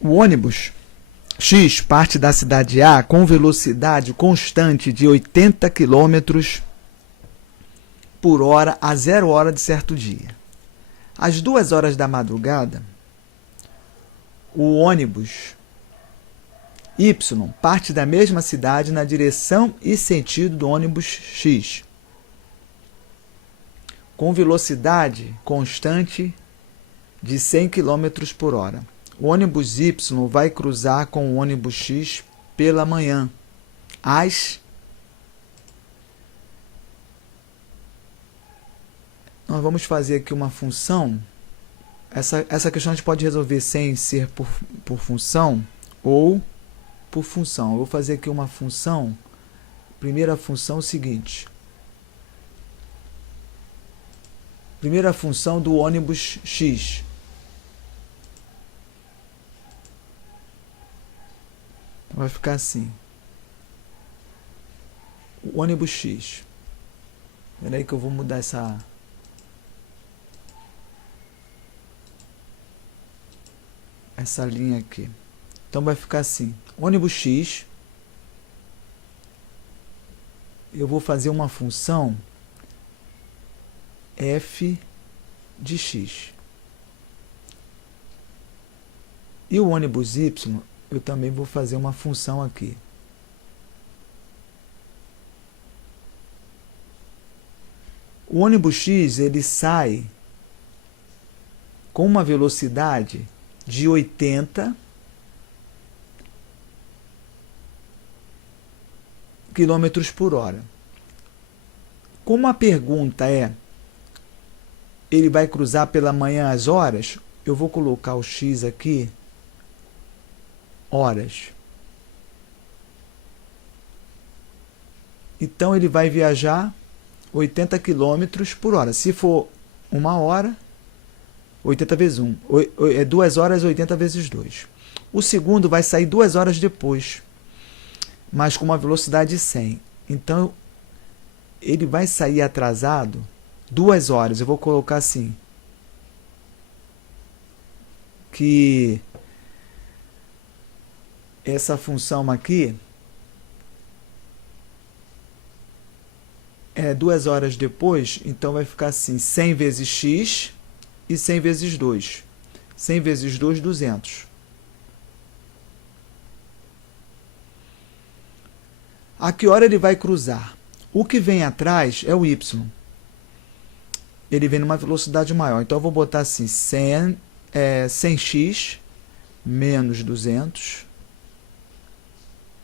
O ônibus X parte da cidade A com velocidade constante de 80 km por hora a 0 hora de certo dia. Às 2 horas da madrugada, o ônibus Y parte da mesma cidade na direção e sentido do ônibus X, com velocidade constante de 100 km por hora. O ônibus Y vai cruzar com o ônibus X pela manhã, Nós vamos fazer aqui uma função. Essa questão a gente pode resolver sem ser por função ou por função. Eu vou fazer aqui uma função. Primeira função é o seguinte. Primeira função do ônibus X. Vai ficar assim. O ônibus X. Espera aí que eu vou mudar essa linha aqui. Então vai ficar assim. Ônibus X. Eu vou fazer uma função f de x. E o ônibus Y, eu também vou fazer uma função aqui. O ônibus X, ele sai com uma velocidade de 80 km por hora. Como a pergunta é, ele vai cruzar pela manhã às horas, eu vou colocar o X aqui, horas. Então ele vai viajar 80 km por hora. Se for 1 hora, 80 vezes 1. É 2 horas, 80 vezes 2. O segundo vai sair 2 horas depois, mas com uma velocidade de 100. Então, ele vai sair atrasado 2 horas. Eu vou colocar assim, que essa função aqui é 2 horas depois, então vai ficar assim, 100 vezes x e 100 vezes 2. 100 vezes 2, 200. A que hora ele vai cruzar? O que vem atrás é o y. Ele vem numa velocidade maior. Então, eu vou botar assim, 100x menos 200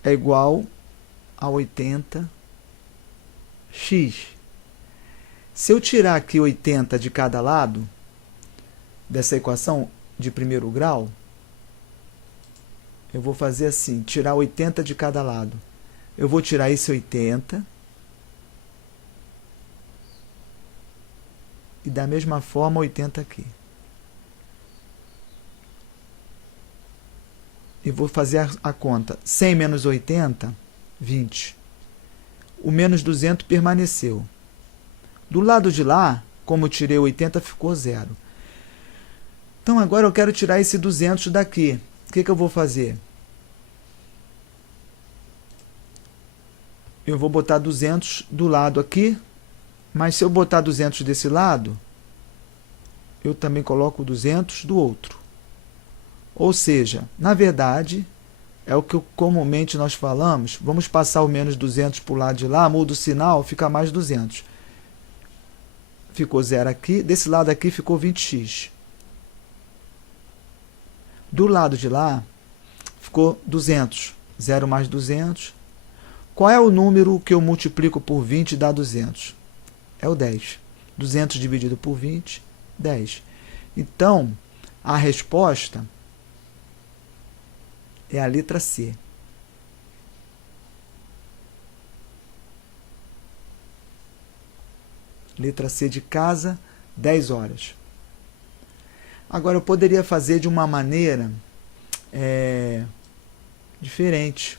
é igual a 80x. Se eu tirar aqui 80 de cada lado dessa equação de primeiro grau, eu vou fazer assim, tirar 80 de cada lado. Eu vou tirar esse 80 e da mesma forma 80 aqui. E vou fazer a conta. 100 menos 80, 20. O menos 200 permaneceu. Do lado de lá, como eu tirei 80, ficou 0. Então, agora eu quero tirar esse 200 daqui. O que eu vou fazer? Eu vou botar 200 do lado aqui, mas se eu botar 200 desse lado, eu também coloco 200 do outro. Ou seja, na verdade, é o que comumente nós falamos, vamos passar o menos 200 para o lado de lá, muda o sinal, fica mais 200. Ficou 0 aqui, desse lado aqui ficou 20x. Do lado de lá, ficou 200. 0 mais 200. Qual é o número que eu multiplico por 20 e dá 200? É o 10. 200 dividido por 20, 10. Então, a resposta é a letra C. Letra C de casa, 10 horas. Agora, eu poderia fazer de uma maneira diferente,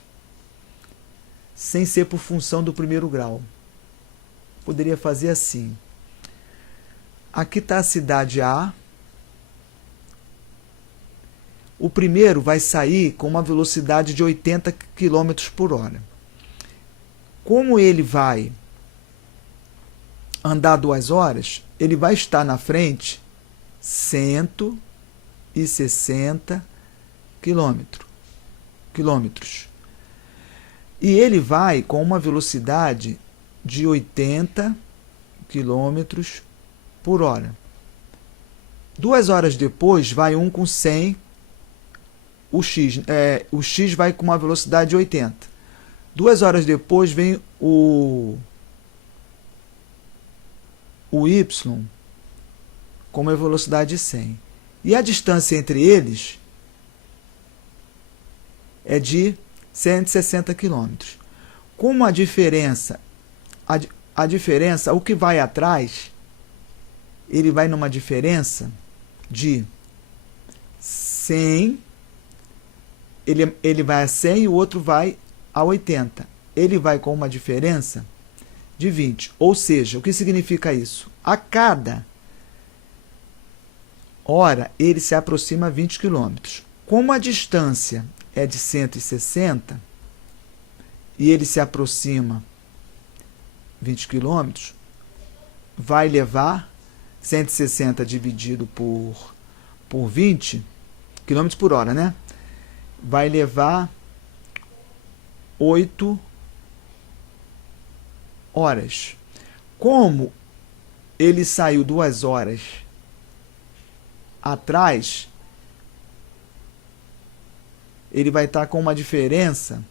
sem ser por função do primeiro grau. Poderia fazer assim. Aqui está a cidade A. O primeiro vai sair com uma velocidade de 80 km por hora. Como ele vai andar 2 horas, ele vai estar na frente 160 quilômetros. E ele vai com uma velocidade de 80 km por hora. 2 horas depois, vai um com 100, o X vai com uma velocidade de 80. 2 horas depois, vem o Y com uma velocidade de 100. E a distância entre eles é de 160 km. Como a diferença, o que vai atrás, ele vai numa diferença de 100, ele vai a 100 e o outro vai a 80. Ele vai com uma diferença de 20. Ou seja, o que significa isso? A cada hora, ele se aproxima a 20 km. Como a distância é de 160 e ele se aproxima 20 km, vai levar 160 dividido por 20 km por hora, né? Vai levar 8 horas. Como ele saiu 2 horas atrás, ele vai estar com uma diferença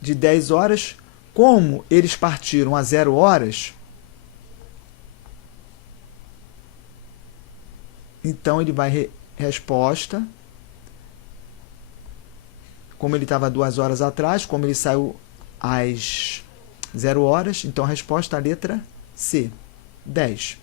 de 10 horas. Como eles partiram a 0 horas, então ele vai resposta, como ele estava 2 horas atrás, como ele saiu às 0 horas, então a resposta é a letra C, 10.